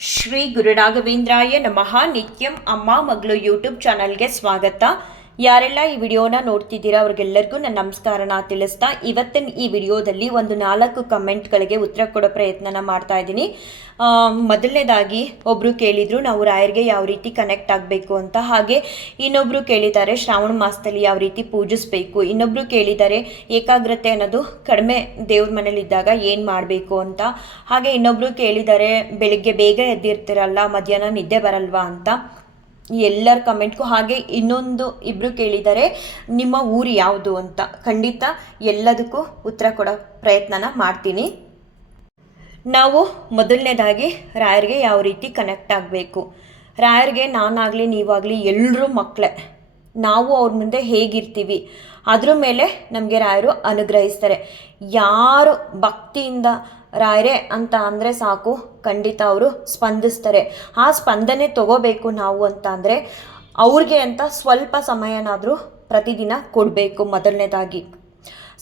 ಶ್ರೀ ಗುರು ರಾಘವೇಂದ್ರಾಯ ನಮಃ. ನಿತ್ಯಂ ಅಮ್ಮ ಮಗಳು ಯೂಟ್ಯೂಬ್ ಚಾನಲ್ಗೆ ಸ್ವಾಗತ. ಯಾರೆಲ್ಲ ಈ ವಿಡಿಯೋನ ನೋಡ್ತಿದ್ದೀರಾ ಅವ್ರಿಗೆಲ್ಲರಿಗೂ ನನ್ನ ನಮಸ್ಕಾರನ ತಿಳಿಸ್ತಾ ಇವತ್ತಿನ ಈ ವಿಡಿಯೋದಲ್ಲಿ ಒಂದು 4 ಕಮೆಂಟ್ಗಳಿಗೆ ಉತ್ತರ ಕೊಡೋ ಪ್ರಯತ್ನನ ಮಾಡ್ತಾ ಇದ್ದೀನಿ. ಮೊದಲನೇದಾಗಿ ಒಬ್ಬರು ಕೇಳಿದರು ನಾವು ರಾಯರಿಗೆ ಯಾವ ರೀತಿ ಕನೆಕ್ಟ್ ಆಗಬೇಕು ಅಂತ. ಹಾಗೆ ಇನ್ನೊಬ್ಬರು ಕೇಳಿದ್ದಾರೆ ಶ್ರಾವಣ ಮಾಸದಲ್ಲಿ ಯಾವ ರೀತಿ ಪೂಜಿಸಬೇಕು. ಇನ್ನೊಬ್ಬರು ಕೇಳಿದ್ದಾರೆ ಏಕಾಗ್ರತೆ ಅನ್ನೋದು ಕಡಿಮೆ ದೇವ್ರ ಮನೇಲಿದ್ದಾಗ ಏನು ಮಾಡಬೇಕು ಅಂತ. ಹಾಗೆ ಇನ್ನೊಬ್ಬರು ಕೇಳಿದ್ದಾರೆ ಬೆಳಿಗ್ಗೆ ಬೇಗ ಎದ್ದಿರ್ತಿರಲ್ಲ ಮಧ್ಯಾಹ್ನ ನಿದ್ದೆ ಬರಲ್ವಾ ಅಂತ. ಎಲ್ಲರ ಕಮೆಂಟ್ಗೂ. ಹಾಗೆ ಇನ್ನೊಂದು ಇಬ್ಬರು ಕೇಳಿದ್ದಾರೆ ನಿಮ್ಮ ಊರು ಯಾವುದು ಅಂತ. ಖಂಡಿತ ಎಲ್ಲದಕ್ಕೂ ಉತ್ತರ ಕೊಡೋ ಪ್ರಯತ್ನನ ಮಾಡ್ತೀನಿ. ನಾವು ಮೊದಲನೇದಾಗಿ ರಾಯರಿಗೆ ಯಾವ ರೀತಿ ಕನೆಕ್ಟ್ ಆಗಬೇಕು. ರಾಯರಿಗೆ ನಾನಾಗಲಿ ನೀವಾಗಲಿ ಎಲ್ಲರೂ ಮಕ್ಕಳೇ. ನಾವು ಅವ್ರ ಮುಂದೆ ಹೇಗಿರ್ತೀವಿ ಅದ್ರ ಮೇಲೆ ನಮಗೆ ರಾಯರು ಅನುಗ್ರಹಿಸ್ತಾರೆ. ಯಾರು ಭಕ್ತಿಯಿಂದ ರಾಯರೇ ಅಂತ ಅಂದರೆ ಸಾಕು, ಖಂಡಿತ ಅವರು ಸ್ಪಂದಿಸ್ತಾರೆ. ಆ ಸ್ಪಂದನೆ ತಗೋಬೇಕು ನಾವು ಅಂತ ಅಂದರೆ ಅವ್ರಿಗೆ ಅಂತ ಸ್ವಲ್ಪ ಸಮಯನಾದರೂ ಪ್ರತಿದಿನ ಕೊಡಬೇಕು. ಮೊದಲನೇದಾಗಿ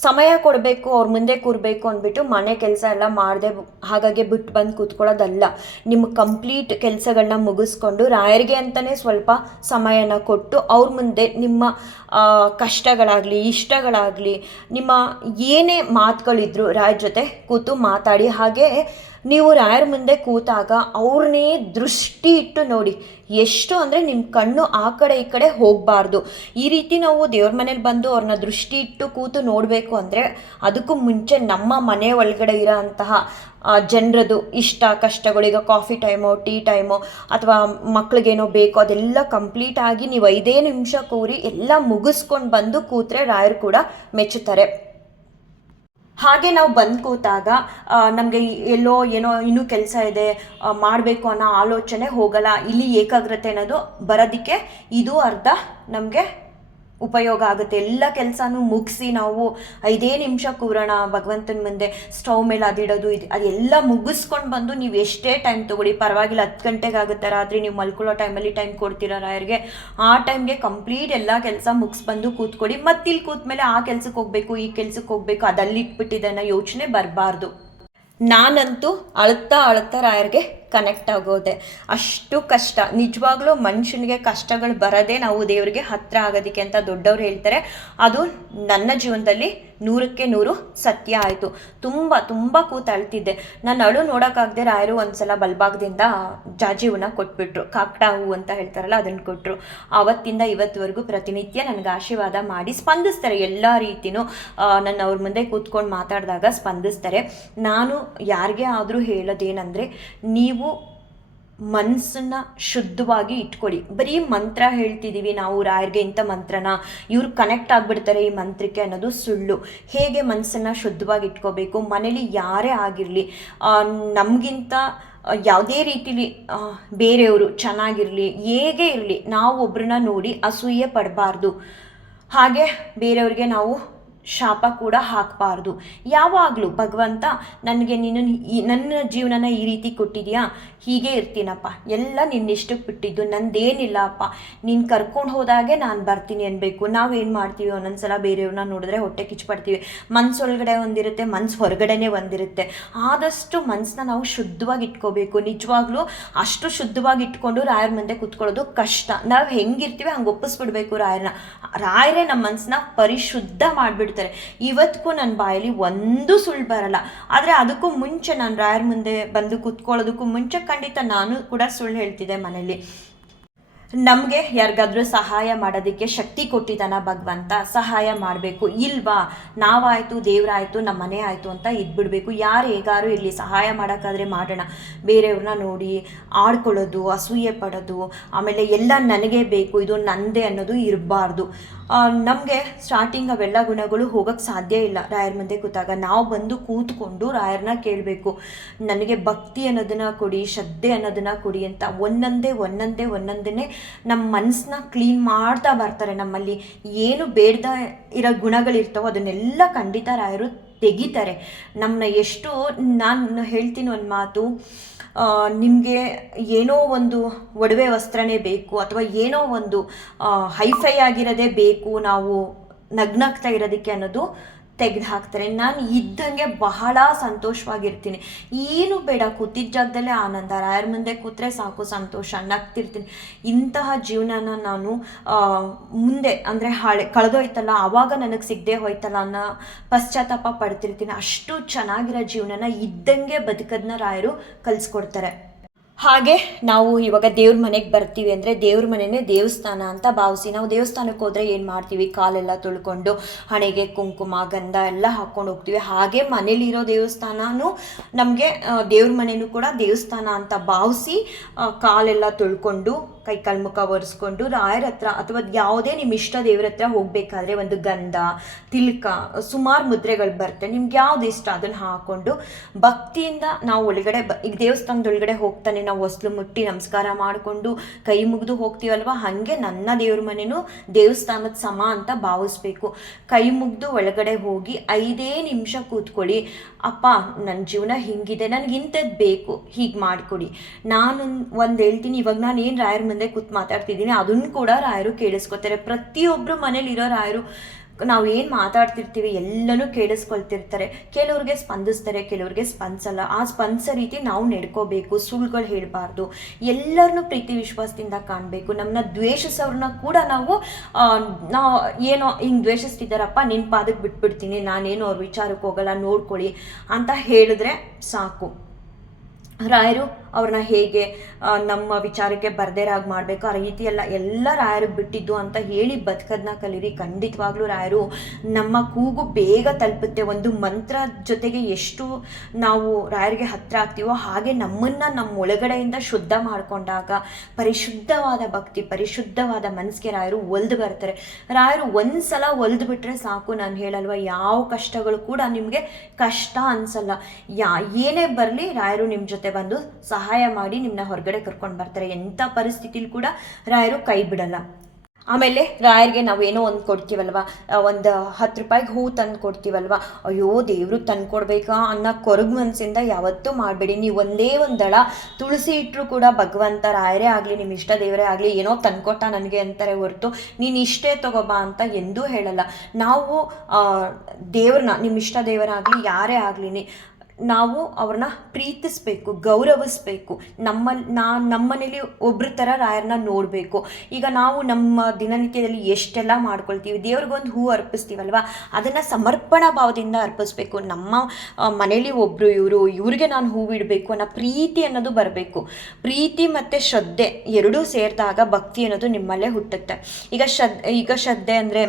ಸಮಯ ಕೊಡಬೇಕು, ಅವ್ರ ಮುಂದೆ ಕೂರಬೇಕು ಅಂದ್ಬಿಟ್ಟು ಮನೆ ಕೆಲಸ ಎಲ್ಲ ಮಾಡದೆ ಹಾಗಾಗಿ ಬಿಟ್ಟು ಬಂದು ಕೂತ್ಕೊಳ್ಳೋದಲ್ಲ. ನಿಮ್ಮ ಕಂಪ್ಲೀಟ್ ಕೆಲಸಗಳನ್ನ ಮುಗಿಸ್ಕೊಂಡು ರಾಯರಿಗೆ ಅಂತಲೇ ಸ್ವಲ್ಪ ಸಮಯನ ಕೊಟ್ಟು ಅವ್ರ ಮುಂದೆ ನಿಮ್ಮ ಕಷ್ಟಗಳಾಗಲಿ ಇಷ್ಟಗಳಾಗಲಿ ನಿಮ್ಮ ಏನೇ ಮಾತುಗಳಿದ್ರು ರಾಯರ ಜೊತೆ ಕೂತು ಮಾತಾಡಿ. ಹಾಗೆ ನೀವು ರಾಯರ ಮುಂದೆ ಕೂತಾಗ ಅವ್ರನ್ನೇ ದೃಷ್ಟಿ ಇಟ್ಟು ನೋಡಿ. ಎಷ್ಟು ಅಂದರೆ ನಿಮ್ಮ ಕಣ್ಣು ಆ ಕಡೆ ಈ ಕಡೆ ಹೋಗಬಾರ್ದು. ಈ ರೀತಿ ನಾವು ದೇವ್ರ ಮನೇಲಿ ಬಂದು ಅವ್ರನ್ನ ದೃಷ್ಟಿ ಇಟ್ಟು ಕೂತು ನೋಡಬೇಕು ಅಂದರೆ ಅದಕ್ಕೂ ಮುಂಚೆ ನಮ್ಮ ಮನೆ ಒಳಗಡೆ ಇರೋ ಅಂತಹ ಜನರದು ಇಷ್ಟ ಕಷ್ಟಗಳು, ಈಗ ಕಾಫಿ ಟೈಮು ಟೀ ಟೈಮು ಅಥವಾ ಮಕ್ಳಿಗೇನೋ ಬೇಕು ಅದೆಲ್ಲ ಕಂಪ್ಲೀಟಾಗಿ ನೀವು 5 ನಿಮಿಷ ಕೂರಿ ಎಲ್ಲ ಮುಗಿಸ್ಕೊಂಡು ಬಂದು ಕೂತ್ರೆ ರಾಯರು ಕೂಡ ಮೆಚ್ಚುತ್ತಾರೆ. ಹಾಗೆ ನಾವು ಬಂದು ಕೂತಾಗ ನಮಗೆ ಎಲ್ಲೋ ಏನೋ ಇನ್ನೂ ಕೆಲಸ ಇದೆ ಮಾಡಬೇಕು ಅನ್ನೋ ಆಲೋಚನೆ ಹೋಗಲ್ಲ. ಇಲ್ಲಿ ಏಕಾಗ್ರತೆ ಅನ್ನೋದು ಬರೋದಕ್ಕೆ ಇದು ಅರ್ಧ ನಮಗೆ ಉಪಯೋಗ ಆಗುತ್ತೆ. ಎಲ್ಲ ಕೆಲಸನೂ ಮುಗಿಸಿ ನಾವು 5 ನಿಮಿಷ ಕೂರೋಣ ಭಗವಂತನ ಮುಂದೆ, ಸ್ಟವ್ ಮೇಲೆ ಅದಿಡೋದು ಅದೆಲ್ಲ ಮುಗಿಸ್ಕೊಂಡು ಬಂದು ನೀವು ಎಷ್ಟೇ ಟೈಮ್ ತೊಗೊಳ್ಳಿ ಪರವಾಗಿಲ್ಲ. 10 ಗಂಟೆಗೆ ಆಗುತ್ತೆ ರಾತ್ರಿ, ನೀವು ಮಲ್ಕೊಳ್ಳೋ ಟೈಮಲ್ಲಿ ಟೈಮ್ ಕೊಡ್ತೀರಾ ರಾಯರಿಗೆ, ಆ ಟೈಮ್ಗೆ ಕಂಪ್ಲೀಟ್ ಎಲ್ಲ ಕೆಲಸ ಮುಗಿಸ್ಬಂದು ಕೂತ್ಕೊಡಿ. ಮತ್ತಿಲ್ಲಿ ಕೂತ್ಮೇಲೆ ಆ ಕೆಲ್ಸಕ್ಕೆ ಹೋಗಬೇಕು ಈ ಕೆಲ್ಸಕ್ಕೆ ಹೋಗಬೇಕು ಅದಲ್ಲಿಟ್ಬಿಟ್ಟಿದ್ದನ್ನು ಯೋಚನೆ ಬರಬಾರ್ದು. ನಾನಂತೂ ಅಳ್ತಾ ರಾಯರಿಗೆ ಕನೆಕ್ಟ್ ಆಗೋದೆ. ಅಷ್ಟು ಕಷ್ಟ ನಿಜವಾಗ್ಲೂ ಮನುಷ್ಯನಿಗೆ ಕಷ್ಟಗಳು ಬರೋದೇ ನಾವು ದೇವರಿಗೆ ಹತ್ತಿರ ಆಗೋದಕ್ಕೆ ಅಂತ ದೊಡ್ಡವ್ರು ಹೇಳ್ತಾರೆ. ಅದು ನನ್ನ ಜೀವನದಲ್ಲಿ 100ಕ್ಕೆ 100 ಸತ್ಯ ಆಯಿತು. ತುಂಬ ಕೂತು ಅಳ್ತಿದ್ದೆ. ನಾನು ನೋಡೋಕ್ಕಾಗದೆ ರಾಯರು ಒಂದ್ಸಲ ಬಲ್ಭಾಗದಿಂದ ಜಾಜಿ ಹೂವನ್ನ ಕೊಟ್ಬಿಟ್ರು. ಕಾಕಡ ಹೂವು ಅಂತ ಹೇಳ್ತಾರಲ್ಲ ಅದನ್ನು ಕೊಟ್ಟರು. ಆವತ್ತಿಂದ ಇವತ್ತುವರೆಗೂ ಪ್ರತಿನಿತ್ಯ ನನಗೆ ಆಶೀರ್ವಾದ ಮಾಡಿ ಸ್ಪಂದಿಸ್ತಾರೆ. ಎಲ್ಲ ರೀತಿಯೂ ನನ್ನ ಅವ್ರ ಮುಂದೆ ಕೂತ್ಕೊಂಡು ಮಾತಾಡಿದಾಗ ಸ್ಪಂದಿಸ್ತಾರೆ. ನಾನು ಯಾರಿಗೇ ಆದರೂ ಹೇಳೋದೇನೆಂದರೆ ನೀವು ಮನಸ್ಸನ್ನ ಶುದ್ಧವಾಗಿ ಇಟ್ಕೊಳ್ಳಿ. ಬರೀ ಮಂತ್ರ ಹೇಳ್ತಿದ್ದೀವಿ ನಾವು ರಾಯರಿಗೆ ಇಂಥ ಮಂತ್ರನ ಇವ್ರು ಕನೆಕ್ಟ್ ಆಗಿಬಿಡ್ತಾರೆ ಈ ಮಂತ್ರಕ್ಕೆ ಅನ್ನೋದು ಸುಳ್ಳು. ಹೇಗೆ ಮನಸ್ಸನ್ನು ಶುದ್ಧವಾಗಿ ಇಟ್ಕೋಬೇಕು, ಮನೇಲಿ ಯಾರೇ ಆಗಿರಲಿ ನಮಗಿಂತ ಯಾವುದೇ ರೀತಿಲಿ ಬೇರೆಯವರು ಚೆನ್ನಾಗಿರಲಿ ಹೇಗೆ ಇರಲಿ ನಾವು ಒಬ್ರನ್ನ ನೋಡಿ ಅಸೂಯೆ ಪಡಬಾರ್ದು. ಹಾಗೆ ಬೇರೆಯವ್ರಿಗೆ ನಾವು ಶಾಪ ಕೂಡ ಹಾಕಬಾರ್ದು. ಯಾವಾಗಲೂ ಭಗವಂತ ನನಗೆ ನೀನು ನನ್ನ ಜೀವನನ ಈ ರೀತಿ ಕೊಟ್ಟಿದ್ಯಾ, ಹೀಗೆ ಇರ್ತೀನಪ್ಪ, ಎಲ್ಲ ನಿನ್ನಿಷ್ಟಕ್ಕೆ ಬಿಟ್ಟಿದ್ದು, ನಂದೇನಿಲ್ಲಪ್ಪ, ನೀನು ಕರ್ಕೊಂಡು ಹೋದಾಗೆ ನಾನು ಬರ್ತೀನಿ ಅನ್ಬೇಕು. ನಾವೇನು ಮಾಡ್ತೀವಿ ಒಂದೊಂದ್ಸಲ ಬೇರೆಯವ್ರನ್ನ ನೋಡಿದ್ರೆ ಹೊಟ್ಟೆ ಕಿಚ್ಪಡ್ತೀವಿ. ಮನಸ್ಸೊಳಗಡೆ ಒಂದಿರುತ್ತೆ, ಮನಸ್ಸು ಹೊರಗಡೆನೇ ಒಂದಿರುತ್ತೆ. ಆದಷ್ಟು ಮನಸ್ಸನ್ನ ನಾವು ಶುದ್ಧವಾಗಿ ಇಟ್ಕೋಬೇಕು. ನಿಜವಾಗ್ಲೂ ಅಷ್ಟು ಶುದ್ಧವಾಗಿ ಇಟ್ಕೊಂಡು ರಾಯರ ಮುಂದೆ ಕೂತ್ಕೊಳ್ಳೋದು ಕಷ್ಟ. ನಾವು ಹೆಂಗಿರ್ತೀವಿ ಹಂಗೆ ಒಪ್ಪಿಸ್ಬಿಡ್ಬೇಕು ರಾಯರನ್ನ. ರಾಯರೇ ನಮ್ಮ ಮನಸ್ಸನ್ನ ಪರಿಶುದ್ಧ ಮಾಡಿಬಿಡ್ತಾರೆ. ಇವತ್ತಿಗೂ ನನ್ನ ಬಾಯಲ್ಲಿ ಒಂದು ಸುಳ್ಳು ಬರಲ್ಲ. ಆದರೆ ಅದಕ್ಕೂ ಮುಂಚೆ ನಾನು ರಾಯರ ಮುಂದೆ ಬಂದು ಕೂತ್ಕೊಳ್ಳೋದಕ್ಕೂ ಮುಂಚೆ ಖಂಡಿತ ನಾನು ಕೂಡ ಸುಳ್ಳು ಹೇಳ್ತಿದ್ದೆ ಮನೇಲಿ. ನಮಗೆ ಯಾರಿಗಾದ್ರೂ ಸಹಾಯ ಮಾಡೋದಕ್ಕೆ ಶಕ್ತಿ ಕೊಟ್ಟಿದ್ದಾನ ಭಗವಂತ, ಸಹಾಯ ಮಾಡಬೇಕು. ಇಲ್ವಾ ನಾವಾಯಿತು ದೇವರಾಯಿತು ನಮ್ಮ ಮನೆ ಆಯಿತು ಅಂತ ಇದ್ಬಿಡ್ಬೇಕು. ಯಾರು ಹೇಗಾರು ಇಲ್ಲಿ ಸಹಾಯ ಮಾಡೋಕ್ಕಾದ್ರೆ ಮಾಡೋಣ. ಬೇರೆಯವ್ರನ್ನ ನೋಡಿ ಆಡ್ಕೊಳ್ಳೋದು, ಅಸೂಯೆ ಪಡೋದು, ಆಮೇಲೆ ಎಲ್ಲ ನನಗೆ ಬೇಕು ಇದು ನಂದೇ ಅನ್ನೋದು ಇರಬಾರ್ದು. ನಮಗೆ ಸ್ಟಾರ್ಟಿಂಗ್ ಅವೆಲ್ಲ ಗುಣಗಳು ಹೋಗೋಕ್ಕೆ ಸಾಧ್ಯ ಇಲ್ಲ. ರಾಯರ ಮುಂದೆ ಕೂತಾಗ ನಾವು ಬಂದು ಕೂತ್ಕೊಂಡು ರಾಯರನ್ನ ಕೇಳಬೇಕು, ನನಗೆ ಭಕ್ತಿ ಅನ್ನೋದನ್ನು ಕೊಡಿ, ಶ್ರದ್ಧೆ ಅನ್ನೋದನ್ನು ಕೊಡಿ ಅಂತ ಒಂದೊಂದೇ ನಮ್ಮ ಮನಸ್ಸನ್ನ ಕ್ಲೀನ್ ಮಾಡ್ತಾ ಬರ್ತಾರೆ. ನಮ್ಮಲ್ಲಿ ಏನು ಬೇಡ್ದ ಇರೋ ಗುಣಗಳಿರ್ತಾವೋ ಅದನ್ನೆಲ್ಲ ಖಂಡಿತ ರಾಯರು ತೆಗಿತಾರೆ. ನಮ್ಮನ್ನ ಎಷ್ಟು ನಾನು ಹೇಳ್ತೀನಿ ಒಂದು ಮಾತು, ನಿಮಗೆ ಏನೋ ಒಂದು ಒಡವೆ ವಸ್ತ್ರನೇ ಬೇಕು ಅಥವಾ ಏನೋ ಒಂದು ಹೈಫೈ ಆಗಿರೋದೇ ಬೇಕು ನಾವು ನಗ್ನಾಗ್ತಾ ಇರೋದಕ್ಕೆ ಅನ್ನೋದು ತೆಗೆದು ಹಾಕ್ತಾರೆ. ನಾನು ಇದ್ದಂಗೆ ಬಹಳ ಸಂತೋಷವಾಗಿರ್ತೀನಿ. ಏನು ಬೇಡ, ಕೂತಿದ್ದ ಜಾಗದಲ್ಲೇ ಆನಂದ. ರಾಯರ ಮುಂದೆ ಕೂತ್ರೆ ಸಾಕು, ಸಂತೋಷ, ನಗ್ತಿರ್ತೀನಿ. ಇಂತಹ ಜೀವನನ ನಾನು ಮುಂದೆ ಅಂದರೆ ಕಳೆದೋಯ್ತಲ್ಲ, ಆವಾಗ ನನಗೆ ಸಿಗದೆ ಹೋಯ್ತಲ್ಲ ಅನ್ನೋ ಪಶ್ಚಾತ್ತಾಪ ಪಡ್ತಿರ್ತೀನಿ. ಅಷ್ಟು ಚೆನ್ನಾಗಿರೋ ಜೀವನನ ಇದ್ದಂಗೆ ಬದುಕದನ್ನ ರಾಯರು ಕಲಿಸ್ಕೊಡ್ತಾರೆ. ಹಾಗೆ ನಾವು ಇವಾಗ ದೇವ್ರ ಮನೆಗೆ ಬರ್ತೀವಿ ಅಂದರೆ ದೇವ್ರ ಮನೆಯೇ ದೇವಸ್ಥಾನ ಅಂತ ಭಾವಿಸಿ ನಾವು ದೇವಸ್ಥಾನಕ್ಕೆ ಹೋದರೆ ಏನು ಮಾಡ್ತೀವಿ, ಕಾಲೆಲ್ಲ ತೊಳ್ಕೊಂಡು ಹಣೆಗೆ ಕುಂಕುಮ ಗಂಧ ಎಲ್ಲ ಹಾಕ್ಕೊಂಡು ಹೋಗ್ತೀವಿ. ಹಾಗೆ ಮನೇಲಿರೋ ದೇವಸ್ಥಾನನೂ ನಮಗೆ ದೇವ್ರ ಮನೆಯೂ ಕೂಡ ದೇವಸ್ಥಾನ ಅಂತ ಭಾವಿಸಿ ಕಾಲೆಲ್ಲ ತೊಳ್ಕೊಂಡು ಕೈ ಕಾಲು ಮುಖ ಒರೆಸ್ಕೊಂಡು ರಾಯರ ಹತ್ರ ಅಥವಾ ಯಾವುದೇ ನಿಮ್ಮ ಇಷ್ಟ ದೇವ್ರ ಹತ್ರ ಹೋಗಬೇಕಾದ್ರೆ ಒಂದು ಗಂಧ ತಿಲಕ ಸುಮಾರು ಮುದ್ರೆಗಳು ಬರುತ್ತೆ, ನಿಮ್ಗೆ ಯಾವ್ದು ಇಷ್ಟ ಅದನ್ನು ಹಾಕ್ಕೊಂಡು ಭಕ್ತಿಯಿಂದ ನಾವು ಒಳಗಡೆ ಈಗ ದೇವಸ್ಥಾನದೊಳಗಡೆ ಹೋಗ್ತಾನೆ ನಾವು ಹೊಸ್ಲು ಮುಟ್ಟಿ ನಮಸ್ಕಾರ ಮಾಡಿಕೊಂಡು ಕೈ ಮುಗಿದು ಹೋಗ್ತೀವಲ್ವ, ಹಾಗೆ ನನ್ನ ದೇವ್ರ ಮನೆಯೂ ದೇವಸ್ಥಾನದ ಸಮ ಅಂತ ಭಾವಿಸ್ಬೇಕು. ಕೈ ಮುಗಿದು ಒಳಗಡೆ ಹೋಗಿ 5 ನಿಮಿಷ ಕೂತ್ಕೊಳ್ಳಿ. ಅಪ್ಪ ನನ್ನ ಜೀವನ ಹಿಂಗಿದೆ, ನನಗೆ ಇಂಥದ್ದು ಬೇಕು, ಹೀಗೆ ಮಾಡಿಕೊಡಿ. ನಾನು ಒಂದು ಹೇಳ್ತೀನಿ, ಇವಾಗ ನಾನು ಏನು ರಾಯರ ಮುಂದೆ ಕೂತ್ ಮಾತಾಡ್ತಿದ್ದೀನಿ ಅದನ್ನು ಕೂಡ ರಾಯರು ಕೇಳಿಸ್ಕೊತಾರೆ. ಪ್ರತಿಯೊಬ್ಬರು ಮನೇಲಿರೋ ರಾಯರು ನಾವು ಏನು ಮಾತಾಡ್ತಿರ್ತೀವಿ ಎಲ್ಲನೂ ಕೇಳಿಸ್ಕೊಳ್ತಿರ್ತಾರೆ. ಕೆಲವ್ರಿಗೆ ಸ್ಪಂದಿಸ್ತಾರೆ, ಕೆಲವ್ರಿಗೆ ಸ್ಪಂದಿಸಲ್ಲ. ಆ ಸ್ಪಂದಿಸೋ ರೀತಿ ನಾವು ನಡ್ಕೋಬೇಕು, ಸುಳ್ಳುಗಳು ಹೇಳಬಾರ್ದು, ಎಲ್ಲರನ್ನೂ ಪ್ರೀತಿ ವಿಶ್ವಾಸದಿಂದ ಕಾಣಬೇಕು. ನಮ್ಮನ್ನ ದ್ವೇಷಿಸೋರನ್ನ ಕೂಡ ನಾವು ಏನೋ ಹಿಂಗೆ ದ್ವೇಷಿಸ್ತಿದ್ದಾರಪ್ಪ ನಿನ್ನ ಪಾದಕ್ಕೆ ಬಿಟ್ಬಿಡ್ತೀನಿ, ನಾನೇನು ಅವ್ರ ವಿಚಾರಕ್ಕೆ ಹೋಗಲ್ಲ, ನೋಡ್ಕೊಳ್ಳಿ ಅಂತ ಹೇಳಿದ್ರೆ ಸಾಕು. ರಾಯರು ಅವ್ರನ್ನ ಹೇಗೆ ನಮ್ಮ ವಿಚಾರಕ್ಕೆ ಬರ್ದೇರಾಗಿ ಮಾಡಬೇಕು ಆ ರೀತಿ ಎಲ್ಲ ರಾಯರಿಗೆ ಬಿಟ್ಟಿದ್ದು ಅಂತ ಹೇಳಿ ಬದುಕೋದನ್ನ ಕಲೀರಿ. ಖಂಡಿತವಾಗ್ಲೂ ರಾಯರು ನಮ್ಮ ಕೂಗು ಬೇಗ ತಲುಪುತ್ತೆ. ಒಂದು ಮಂತ್ರ ಜೊತೆಗೆ ಎಷ್ಟು ನಾವು ರಾಯರಿಗೆ ಹತ್ರ ಆಗ್ತೀವೋ ಹಾಗೆ ನಮ್ಮನ್ನು ನಮ್ಮ ಒಳಗಡೆಯಿಂದ ಶುದ್ಧ ಮಾಡಿಕೊಂಡಾಗ ಪರಿಶುದ್ಧವಾದ ಭಕ್ತಿ ಪರಿಶುದ್ಧವಾದ ಮನಸ್ಸಿಗೆ ರಾಯರು ಒಲ್ದು ಬರ್ತಾರೆ. ರಾಯರು ಒಂದು ಸಲ ಒಲ್ದು ಬಿಟ್ಟರೆ ಸಾಕು. ನಾನು ಹೇಳಲ್ವ, ಯಾವ ಕಷ್ಟಗಳು ಕೂಡ ನಿಮಗೆ ಕಷ್ಟ ಅನ್ಸಲ್ಲ. ಏನೇ ಬರಲಿ ರಾಯರು ನಿಮ್ಮ ಜೊತೆ ಬಂದು ಸಹಾಯ ಮಾಡಿ ನಿಮ್ಮನ್ನ ಹೊರಗಡೆ ಕರ್ಕೊಂಡು ಬರ್ತಾರೆ. ಎಂಥ ಪರಿಸ್ಥಿತಿಲಿ ಕೂಡ ರಾಯರು ಕೈ ಬಿಡಲ್ಲ. ಆಮೇಲೆ ರಾಯರಿಗೆ ನಾವೇನೋ ಒಂದು ಕೊಡ್ತೀವಲ್ವ, ಒಂದು 10 ರೂಪಾಯಿಗೆ ಹೂ ತಂದು ಕೊಡ್ತೀವಲ್ವ, ಅಯ್ಯೋ ದೇವ್ರಿಗೆ ತಂದು ಕೊಡ್ಬೇಕಾ ಅನ್ನೋ ಕೊರಗು ಮನಸ್ಸಿಂದ ಯಾವತ್ತೂ ಮಾಡಬೇಡಿ. ನೀವು ಒಂದೇ ಒಂದು ದಳ ತುಳಸಿ ಇಟ್ಟರು ಕೂಡ ಭಗವಂತ ರಾಯರೇ ಆಗಲಿ ನಿಮ್ಮ ಇಷ್ಟ ದೇವರೇ ಆಗಲಿ ಏನೋ ತಂದ್ಕೊಟ್ಟ ನನಗೆ ಅಂತಾರೆ ಹೊರತು ನೀನು ಇಷ್ಟೇ ತಗೋಬಾ ಅಂತ ಎಂದೂ ಹೇಳಲ್ಲ. ನಾವು ದೇವ್ರನ್ನ ನಿಮ್ಮ ಇಷ್ಟ ದೇವರಾಗಲಿ ಯಾರೇ ಆಗಲಿ ನಾವು ಅವ್ರನ್ನ ಪ್ರೀತಿಸ್ಬೇಕು, ಗೌರವಿಸ್ಬೇಕು. ನಮ್ಮನೇಲಿ ಒಬ್ರ ಥರ ರಾಯರನ್ನ ನೋಡಬೇಕು. ಈಗ ನಾವು ನಮ್ಮ ದಿನನಿತ್ಯದಲ್ಲಿ ಎಷ್ಟೆಲ್ಲ ಮಾಡ್ಕೊಳ್ತೀವಿ, ದೇವ್ರಿಗೊಂದು ಹೂ ಅರ್ಪಿಸ್ತೀವಲ್ವ ಅದನ್ನು ಸಮರ್ಪಣಾ ಭಾವದಿಂದ ಅರ್ಪಿಸ್ಬೇಕು. ನಮ್ಮ ಮನೇಲಿ ಒಬ್ಬರು ಇವ್ರಿಗೆ ನಾನು ಹೂ ಇಡಬೇಕು ಅನ್ನೋ ಪ್ರೀತಿ ಅನ್ನೋದು ಬರಬೇಕು. ಪ್ರೀತಿ ಮತ್ತು ಶ್ರದ್ಧೆ ಎರಡೂ ಸೇರಿದಾಗ ಭಕ್ತಿ ಅನ್ನೋದು ನಿಮ್ಮಲ್ಲೇ ಹುಟ್ಟುತ್ತೆ. ಈಗ ಶ್ರದ್ಧೆ ಅಂದರೆ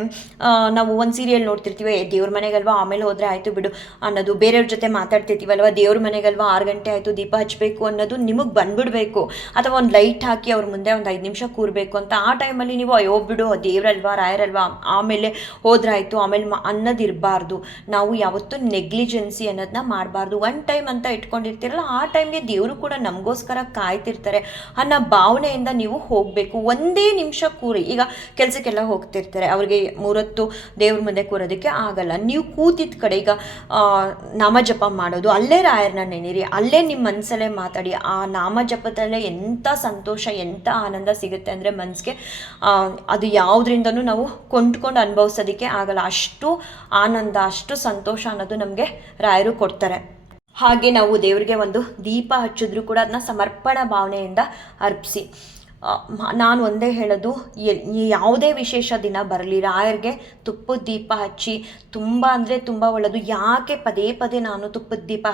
ನಾವು ಒಂದು ಸೀರಿಯಲ್ ನೋಡ್ತಿರ್ತೀವಿ, ದೇವ್ರ ಮನೆಗಲ್ವಾ ಆಮೇಲೆ ಹೋದರೆ ಆಯಿತು ಬಿಡು ಅನ್ನೋದು, ಬೇರೆಯವ್ರ ಜೊತೆ ಮಾತಾಡ್ತಿರ್ತೀವಲ್ವ ದೇವ್ರ ಮನೆಗಲ್ವಾ 6 ಗಂಟೆ ಆಯಿತು ದೀಪ ಹಚ್ಚಬೇಕು ಅನ್ನೋದು ನಿಮಗೆ ಬಂದ್ಬಿಡ್ಬೇಕು. ಅಥವಾ ಒಂದು ಲೈಟ್ ಹಾಕಿ ಅವ್ರ ಮುಂದೆ ಒಂದು 5 ನಿಮಿಷ ಕೂರಬೇಕು ಅಂತ ಆ ಟೈಮಲ್ಲಿ ನೀವು ಅಯ್ಯೋ ಬಿಡು ದೇವ್ರಲ್ವಾ ರಾಯರಲ್ವಾ ಆಮೇಲೆ ಹೋದ್ರಾಯ್ತು ಆಮೇಲೆ ಅನ್ನೋದಿರಬಾರ್ದು. ನಾವು ಯಾವತ್ತೂ ನೆಗ್ಲಿಜೆನ್ಸಿ ಅನ್ನೋದನ್ನ ಮಾಡಬಾರ್ದು. ಒನ್ ಟೈಮ್ ಅಂತ ಇಟ್ಕೊಂಡಿರ್ತೀರಲ್ಲ ಆ ಟೈಮ್ಗೆ ದೇವರು ಕೂಡ ನಮಗೋಸ್ಕರ ಕಾಯ್ತಿರ್ತಾರೆ ಅನ್ನೋ ಭಾವನೆಯಿಂದ ನೀವು ಹೋಗಬೇಕು. ಒಂದೇ ನಿಮಿಷ ಕೂರಿ. ಈಗ ಕೆಲಸಕ್ಕೆಲ್ಲ ಹೋಗ್ತಿರ್ತಾರೆ, ಅವ್ರಿಗೆ 3 ಹೊತ್ತು ದೇವ್ರ ಮುಂದೆ ಕೂರೋದಕ್ಕೆ ಆಗಲ್ಲ. ನೀವು ಕೂತಿದ್ದ ಕಡೆ ಈಗ ನಾಮಜಪ ಮಾಡೋದು, ಅಲ್ಲೇ ರಾಯರನ್ನ ನೆನೀರಿ, ಅಲ್ಲೇ ನಿಮ್ಮ ಮನಸ್ಸಲ್ಲೇ ಮಾತಾಡಿ. ಆ ನಾಮ ಜಪದಲ್ಲೇ ಎಂಥ ಸಂತೋಷ ಎಂಥ ಆನಂದ ಸಿಗುತ್ತೆ ಅಂದರೆ ಮನಸ್ಸಿಗೆ ಅದು ಯಾವುದರಿಂದನೂ ನಾವು ಕೊಂಡ್ಕೊಂಡು ಅನುಭವಿಸೋದಕ್ಕೆ ಆಗಲ್ಲ. ಅಷ್ಟು ಆನಂದ ಅಷ್ಟು ಸಂತೋಷ ಅನ್ನೋದು ನಮಗೆ ರಾಯರು ಕೊಡ್ತಾರೆ. ಹಾಗೆ ನಾವು ದೇವರಿಗೆ ಒಂದು ದೀಪ ಹಚ್ಚಿದ್ರೂ ಕೂಡ ಅದನ್ನ ಸಮರ್ಪಣಾ ಭಾವನೆಯಿಂದ ಅರ್ಪಿಸಿ. ನಾನು ಒಂದೇ ಹೇಳೋದು, ಯಾವುದೇ ವಿಶೇಷ ದಿನ ಬರಲಿ ರಾಯರಿಗೆ ತುಪ್ಪದ ದೀಪ ಹಚ್ಚಿ. ತುಂಬ ಅಂದರೆ ತುಂಬ ಒಳ್ಳೆಯದು. ಯಾಕೆ ಪದೇ ಪದೇ ನಾನು ತುಪ್ಪದ ದೀಪ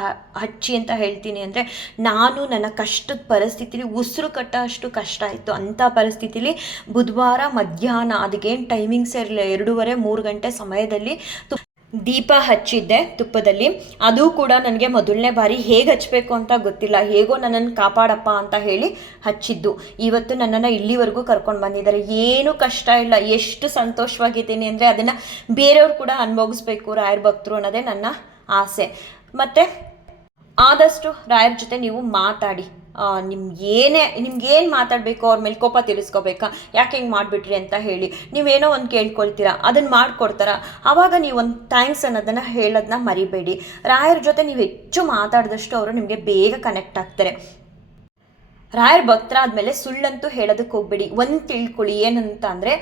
ಹಚ್ಚಿ ಅಂತ ಹೇಳ್ತೀನಿ ಅಂದರೆ, ನಾನು ನನ್ನ ಕಷ್ಟದ ಪರಿಸ್ಥಿತಿಲಿ ಉಸಿರು ಕಟ್ಟೋ ಅಷ್ಟು ಕಷ್ಟ ಇತ್ತು. ಅಂಥ ಪರಿಸ್ಥಿತಿಲಿ ಬುಧವಾರ ಮಧ್ಯಾಹ್ನ ಅದಕ್ಕೇನು ಟೈಮಿಂಗ್ಸ್ ಇರಲಿಲ್ಲ, 2:30-3 ಗಂಟೆ ಸಮಯದಲ್ಲಿ ದೀಪ ಹಚ್ಚಿದ್ದೆ ತುಪ್ಪದಲ್ಲಿ. ಅದು ಕೂಡ ನನಗೆ ಮೊದಲನೇ ಬಾರಿ ಹೇಗೆ ಹಚ್ಚಬೇಕು ಅಂತ ಗೊತ್ತಿಲ್ಲ, ಹೇಗೋ ನನ್ನನ್ನು ಕಾಪಾಡಪ್ಪ ಅಂತ ಹೇಳಿ ಹಚ್ಚಿದ್ದು. ಇವತ್ತು ನನ್ನನ್ನು ಇಲ್ಲಿವರೆಗೂ ಕರ್ಕೊಂಡು ಬಂದಿದ್ದಾರೆ. ಏನೂ ಕಷ್ಟ ಇಲ್ಲ, ಎಷ್ಟು ಸಂತೋಷವಾಗಿದ್ದೀನಿ ಅಂದರೆ ಅದನ್ನು ಬೇರೆಯವ್ರು ಕೂಡ ಅನುಭವಿಸ್ಬೇಕು ರಾಯರ ಭಕ್ತರು ಅನ್ನೋದೇ ನನ್ನ ಆಸೆ. ಮತ್ತು ಆದಷ್ಟು ರಾಯರ ಜೊತೆ ನೀವು ಮಾತಾಡಿ. ನಿಮ್ಗೇನು ಮಾತಾಡಬೇಕು, ಅವ್ರ ಮೇಲೆ ಕೋಪ ತೀರಿಸ್ಕೋಬೇಕಾ, ಯಾಕೆ ಹಿಂಗೆ ಮಾಡಿಬಿಟ್ರಿ ಅಂತ ಹೇಳಿ ನೀವೇನೋ ಒಂದು ಕೇಳ್ಕೊಳ್ತೀರಾ, ಅದನ್ನು ಮಾಡಿಕೊಡ್ತಾರ. ಆವಾಗ ನೀವು ಒಂದು ಥ್ಯಾಂಕ್ಸ್ ಅನ್ನೋದನ್ನು ಹೇಳೋದನ್ನ ಮರಿಬೇಡಿ. ರಾಯರ ಜೊತೆ ನೀವು ಹೆಚ್ಚು ಮಾತಾಡಿದಷ್ಟು ಅವರು ನಿಮಗೆ ಬೇಗ ಕನೆಕ್ಟ್ ಆಗ್ತಾರೆ. ರಾಯರ್ ಭಕ್ತರಾದ್ಮೇಲೆ ಸುಳ್ಳಂತೂ ಹೇಳೋದಕ್ಕೆ ಹೋಗ್ಬೇಡಿ. ಒಂದು ತಿಳ್ಕೊಳ್ಳಿ, ಏನಂತ ಅಂದರೆ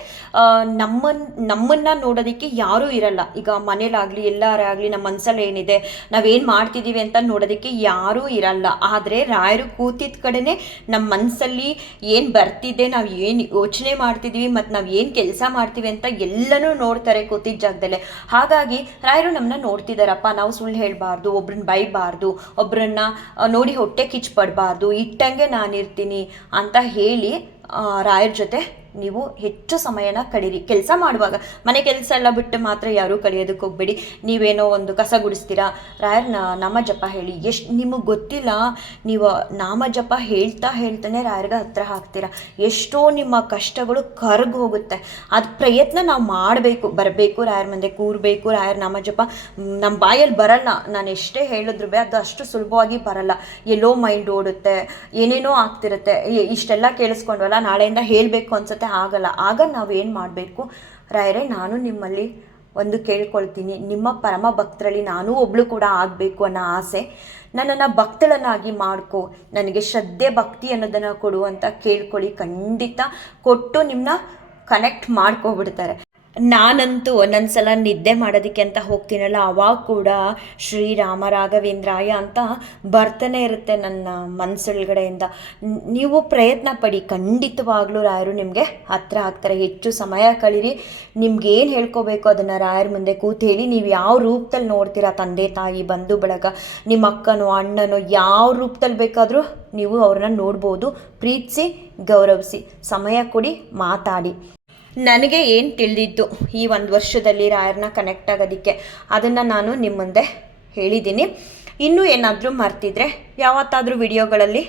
ನಮ್ಮನ್ನು ನೋಡೋದಕ್ಕೆ ಯಾರೂ ಇರಲ್ಲ. ಈಗ ಮನೇಲಾಗಲಿ ಎಲ್ಲಾರೇ ಆಗಲಿ ನಮ್ಮ ಮನಸ್ಸಲ್ಲಿ ಏನಿದೆ, ನಾವೇನು ಮಾಡ್ತಿದ್ದೀವಿ ಅಂತ ನೋಡೋದಕ್ಕೆ ಯಾರೂ ಇರಲ್ಲ. ಆದರೆ ರಾಯರು ಕೂತಿದ್ದ ಕಡೆನೇ ನಮ್ಮ ಮನಸ್ಸಲ್ಲಿ ಏನು ಬರ್ತಿದೆ, ನಾವು ಏನು ಯೋಚನೆ ಮಾಡ್ತಿದ್ದೀವಿ ಮತ್ತು ನಾವು ಏನು ಕೆಲಸ ಮಾಡ್ತೀವಿ ಅಂತ ಎಲ್ಲನೂ ನೋಡ್ತಾರೆ ಕೂತಿದ್ದ ಜಾಗದಲ್ಲೇ. ಹಾಗಾಗಿ ರಾಯರು ನಮ್ಮನ್ನ ನೋಡ್ತಿದ್ದಾರಪ್ಪ, ನಾವು ಸುಳ್ಳು ಹೇಳಬಾರ್ದು, ಒಬ್ರನ್ನ ಬೈಬಾರ್ದು, ಒಬ್ಬರನ್ನ ನೋಡಿ ಹೊಟ್ಟೆ ಕಿಚ್ಚು ಇಟ್ಟಂಗೆ ನಾನಿರ್ತೀನಿ ಅಂತ ಹೇಳಿ ರಾಯರ ಜೊತೆ ನೀವು ಹೆಚ್ಚು ಸಮಯನ ಕಳೀರಿ. ಕೆಲಸ ಮಾಡುವಾಗ ಮನೆ ಕೆಲಸ ಎಲ್ಲ ಬಿಟ್ಟು ಮಾತ್ರ ಯಾರೂ ಕಳಿಯೋದಕ್ಕೆ ಹೋಗ್ಬೇಡಿ. ನೀವೇನೋ ಒಂದು ಕಸ ಗುಡಿಸ್ತೀರಾ, ರಾಯರ್ನ ನಾಮ ಜಪ ಹೇಳಿ. ಎಷ್ಟು ನಿಮಗೆ ಗೊತ್ತಿಲ್ಲ, ನೀವು ನಾಮ ಜಪ ಹೇಳ್ತಾನೆ ರಾಯರ್ಗೆ ಹತ್ರ ಹಾಕ್ತೀರಾ. ಎಷ್ಟೋ ನಿಮ್ಮ ಕಷ್ಟಗಳು ಕರಗಿ ಹೋಗುತ್ತೆ. ಅದು ಪ್ರಯತ್ನ ನಾವು ಮಾಡಬೇಕು, ಬರಬೇಕು, ರಾಯರ ಮುಂದೆ ಕೂರಬೇಕು. ರಾಯರ ನಾಮ ಜಪ ನಮ್ಮ ಬಾಯಲ್ಲಿ ಬರಲ್ಲ, ನಾನು ಎಷ್ಟೇ ಹೇಳಿದ್ರು ಅದು ಅಷ್ಟು ಸುಲಭವಾಗಿ ಬರಲ್ಲ. ಎಲ್ಲೋ ಮೈಂಡ್ ಓಡುತ್ತೆ, ಏನೇನೋ ಆಗ್ತಿರುತ್ತೆ. ಇಷ್ಟೆಲ್ಲ ಕೇಳಿಸ್ಕೊಂಡ್ವಲ್ಲ, ನಾಳೆಯಿಂದ ಹೇಳಬೇಕು ಅನ್ಸುತ್ತೆ, ಆಗಲ್ಲ. ಆಗ ನಾವೇನು ಮಾಡಬೇಕು, ರಾಯರೇ ನಾನು ನಿಮ್ಮಲ್ಲಿ ಒಂದು ಕೇಳ್ಕೊಳ್ತೀನಿ, ನಿಮ್ಮ ಪರಮ ಭಕ್ತರಲ್ಲಿ ನಾನೂ ಒಬ್ಳು ಕೂಡ ಆಗಬೇಕು ಅನ್ನೋ ಆಸೆ, ನನ್ನನ್ನು ಭಕ್ತಳನ್ನಾಗಿ ಮಾಡ್ಕೊ, ನನಗೆ ಶ್ರದ್ಧೆ ಭಕ್ತಿ ಅನ್ನೋದನ್ನು ಕೊಡು ಅಂತ ಕೇಳ್ಕೊಳ್ಳಿ. ಖಂಡಿತ ಕೊಟ್ಟು ನಿಮ್ಮನ್ನ ಕನೆಕ್ಟ್ ಮಾಡ್ಕೊಬಿಡ್ತಾರೆ. ನಾನಂತೂ ಒಂದೊಂದ್ಸಲ ನಿದ್ದೆ ಮಾಡೋದಕ್ಕೆ ಅಂತ ಹೋಗ್ತೀನಲ್ಲ, ಅವಾಗ ಕೂಡ ಶ್ರೀರಾಮ ರಾಘವೇಂದ್ರಾಯ ಅಂತ ಬರ್ತಾನೆ ಇರುತ್ತೆ ನನ್ನ ಮನಸ್ಸೊಳಗಡೆಯಿಂದ. ನೀವು ಪ್ರಯತ್ನ ಪಡಿ, ಖಂಡಿತವಾಗ್ಲೂ ರಾಯರು ನಿಮಗೆ ಹತ್ರ ಆಗ್ತಾರೆ. ಹೆಚ್ಚು ಸಮಯ ಕಳೀರಿ. ನಿಮ್ಗೇನು ಹೇಳ್ಕೋಬೇಕು ಅದನ್ನು ರಾಯರ ಮುಂದೆ ಕೂತು ಹೇಳಿ. ನೀವು ಯಾವ ರೂಪದಲ್ಲಿ ನೋಡ್ತೀರಾ, ತಂದೆ ತಾಯಿ ಬಂಧು ಬಳಗ, ನಿಮ್ಮ ಅಕ್ಕನೋ ಅಣ್ಣನೋ ಯಾವ ರೂಪದಲ್ಲಿ ಬೇಕಾದರೂ ನೀವು ಅವ್ರನ್ನ ನೋಡ್ಬೋದು. ಪ್ರೀತಿಸಿ ಗೌರವಿಸಿ, ಸಮಯ ಕೊಡಿ, ಮಾತಾಡಿ. ನನಗೆ ಏನು ತಿಳಿದಿತ್ತು ಈ ಒಂದು ವರ್ಷದಲ್ಲಿ ರಾಯರನ್ನ ಕನೆಕ್ಟ್ ಆಗೋದಕ್ಕೆ, ಅದನ್ನು ನಾನು ನಿಮ್ಮ ಮುಂದೆ ಹೇಳಿದ್ದೀನಿ. ಇನ್ನೂ ಏನಾದರೂ ಮರ್ತಿದ್ರೆ ಯಾವತ್ತಾದರೂ ವಿಡಿಯೋಗಳಲ್ಲಿ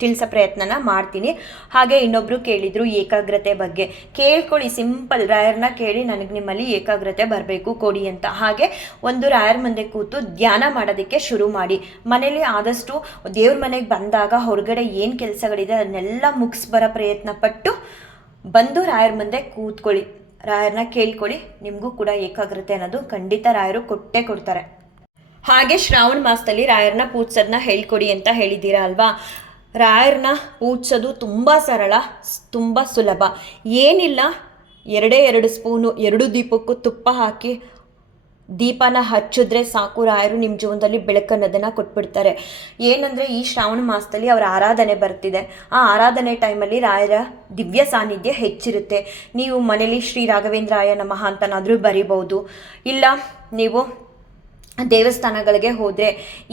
ತಿಳಿಸೋ ಪ್ರಯತ್ನನ ಮಾಡ್ತೀನಿ. ಹಾಗೆ ಇನ್ನೊಬ್ಬರು ಕೇಳಿದರು ಏಕಾಗ್ರತೆ ಬಗ್ಗೆ. ಕೇಳ್ಕೊಳ್ಳಿ, ಸಿಂಪಲ್, ರಾಯರನ್ನ ಕೇಳಿ ನನಗೆ ನಿಮ್ಮಲ್ಲಿ ಏಕಾಗ್ರತೆ ಬರಬೇಕು ಕೊಡಿ ಅಂತ. ಹಾಗೆ ಒಂದು ರಾಯರ ಮುಂದೆ ಕೂತು ಧ್ಯಾನ ಮಾಡೋದಕ್ಕೆ ಶುರು ಮಾಡಿ. ಮನೇಲಿ ಆದಷ್ಟು ದೇವ್ರ ಮನೆಗೆ ಬಂದಾಗ ಹೊರಗಡೆ ಏನು ಕೆಲಸಗಳಿದೆ ಅದನ್ನೆಲ್ಲ ಮುಗಿಸ್ಬರೋ ಪ್ರಯತ್ನ ಪಟ್ಟು ಬಂದು ರಾಯರ ಮುಂದೆ ಕೂತ್ಕೊಳ್ಳಿ, ರಾಯರನ್ನ ಕೇಳ್ಕೊಳ್ಳಿ. ನಿಮಗೂ ಕೂಡ ಏಕಾಗ್ರತೆ ಅನ್ನೋದು ಖಂಡಿತ ರಾಯರು ಕೊಟ್ಟೇ ಕೊಡ್ತಾರೆ. ಹಾಗೆ ಶ್ರಾವಣ ಮಾಸದಲ್ಲಿ ರಾಯರನ್ನ ಪೂಜಿಸೋದನ್ನ ಹೇಳ್ಕೊಡಿ ಅಂತ ಹೇಳಿದ್ದೀರಾ ಅಲ್ವಾ. ರಾಯರನ್ನ ಪೂಜಿಸೋದು ತುಂಬ ಸರಳ, ತುಂಬ ಸುಲಭ. ಏನಿಲ್ಲ, 2 ಸ್ಪೂನು 2 ದೀಪಕ್ಕೂ ತುಪ್ಪ ಹಾಕಿ ದೀಪನ ಹಚ್ಚಿದ್ರೆ ಸಾಕು, ರಾಯರು ನಿಮ್ಮ ಜೀವನದಲ್ಲಿ ಬೆಳಕನ್ನೋದನ್ನು ಕೊಟ್ಬಿಡ್ತಾರೆ. ಏನಂದರೆ ಈ ಶ್ರಾವಣ ಮಾಸದಲ್ಲಿ ಅವರ ಆರಾಧನೆ ಬರ್ತಿದೆ. ಆ ಆರಾಧನೆ ಟೈಮಲ್ಲಿ ರಾಯರ ದಿವ್ಯ ಸಾನ್ನಿಧ್ಯ ಹೆಚ್ಚಿರುತ್ತೆ. ನೀವು ಮನೇಲಿ ಶ್ರೀ ರಾಘವೇಂದ್ರಾಯ ನಮಃ ಅಂತನಾದರೂ ಬರಿಬೋದು. ಇಲ್ಲ ನೀವು ದೇವಸ್ಥಾನಗಳಿಗೆ ಹೋದರೆ